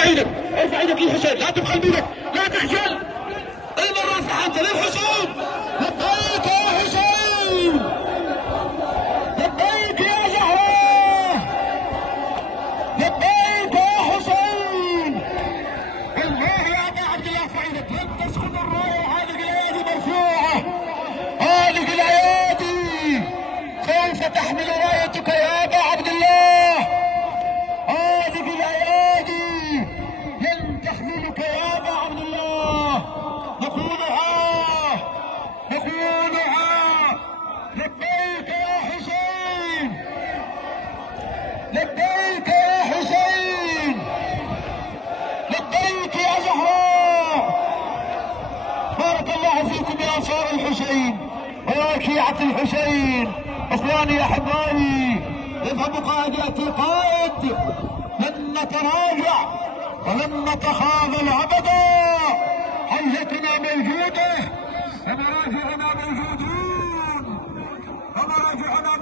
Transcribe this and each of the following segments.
ارفع ايدك، ارفع ايدك للحسين، لا تبخل بيدك، لا تخجل. المرة ارفع انت للحسين. لبيك يا حسين، لبيك يا زهراء، لبيك يا حسين. الله يا ابا عبد الله ارفع ايدك، لن تسقط الرايه، هذه الايادي مرفوعه، هذه الايادي سوف تحمل رايتك يا ابا عبد الله، هذه الايادي لن تخذلك يا ابا عبد الله. نقولها لبيك يا حسين، لبيك يا حسين، لبيك يا زهراء. بارك الله فيكم يا انصار الحسين ويا شيعة الحسين. اخواني يا احبائي، يفهم قائد ياتي قائد، لن نتراجع ولن نتخاذل ابدا. حيتنا موجوده ومراجعنا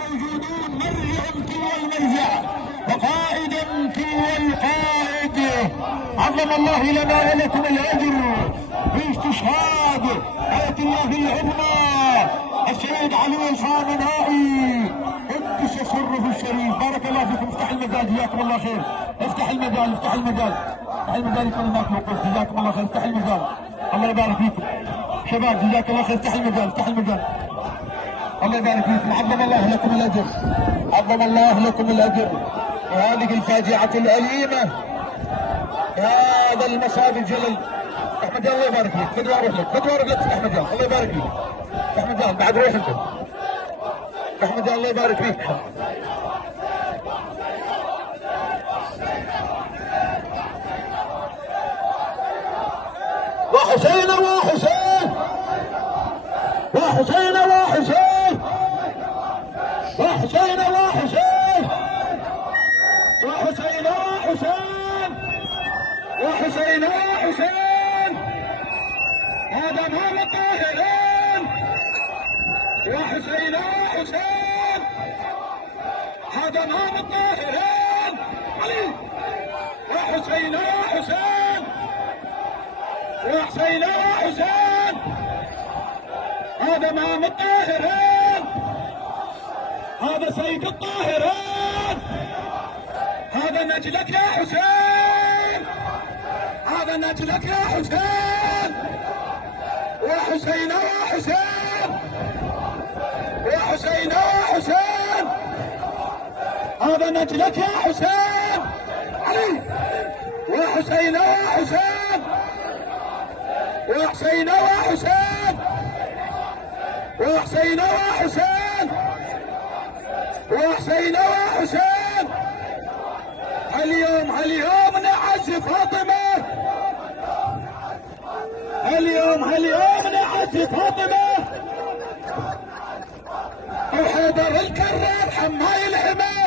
موجودون، مرجع تلو المرجع وقائدا تلو القائد. عظم الله لنا ولكم الاجر في استشهاد آية الله العظمى السيد علي الخامنائي قدس سره الشريف. بارك الله فيكم، افتح المجال، جزاكم الله خير. افتح المجال، افتح المجال، افتح المجال، يكون هناك موقف، جزاكم الله خير. افتح المجال، الله يبارك فيكم شباب، جزاك الله خير. افتح المجال، افتح المجال، الله يبارك فيكم. عظم الله لكم الاجر، عظم الله لكم الاجر. وهذه الفاجعة الأليمة، هذا المصاب الجلل. احمد الله يبارك فيك، خذ واروح لك، خذ واروح لك احمد الله، الله يبارك فيك. احمد الله بعد روح انت. احمد الله يبارك فيك. وحسين وحسين وحسين وحسين وحسين وحسين وحسين وحسين وحسين وحسين. هذا امام الطاهرين. وحسين وحسين، هذا امام الطاهرين علي. وحسين وحسين، وحسين وحسين، هذا امام الطاهرين، هذا سيد الطاهرين. هذا نجلك يا حسين، هذا نجلك يا حسين. وحسين وحسين، وحسين وحسين، هذا نجلك يا حسين علي. وحسين وحسين، وحسين وحسين، وحسين وحسين، وحسين وحسين. اليوم نعز فاطمة، اليوم نعز فاطمة. وحيدر الكرار حماي الحمى.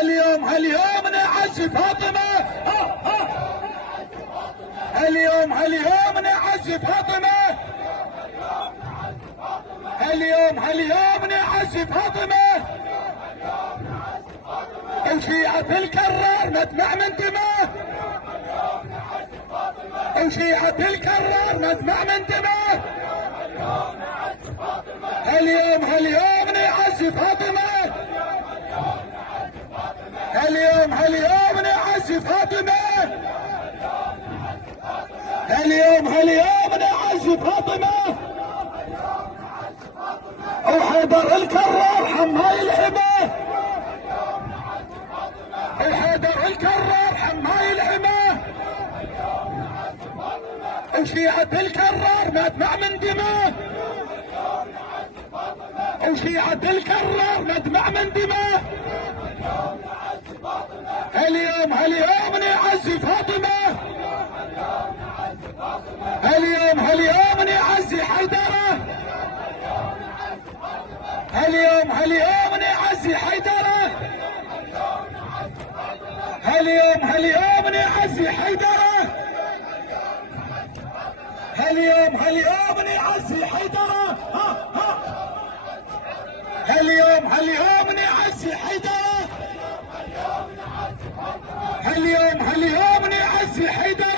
اليوم نعز فاطمة. اليوم نعز فاطمة. اليوم نعز فاطمة. وشيعة الكرار مدمع من دماء، وشيعة الكرار مدمع من دماء. اليوم نعز فاطمة. اليوم نعز فاطمة. اليوم نعز فاطمة. وحيدر الكرار حماي الحمى. وحيدر الكرار حماي الحمى. وشيعة الكرار مدمع من دماء، وشيعة الكرار مدمع من دماء. اليوم نعز فاطمة. اليوم نعز حيدرة. اليوم نعز حيدرة. اليوم نعز حيدرة. اليوم نعز حيدرة. اليوم نعز حيدرة. هاليوم نعز الحداد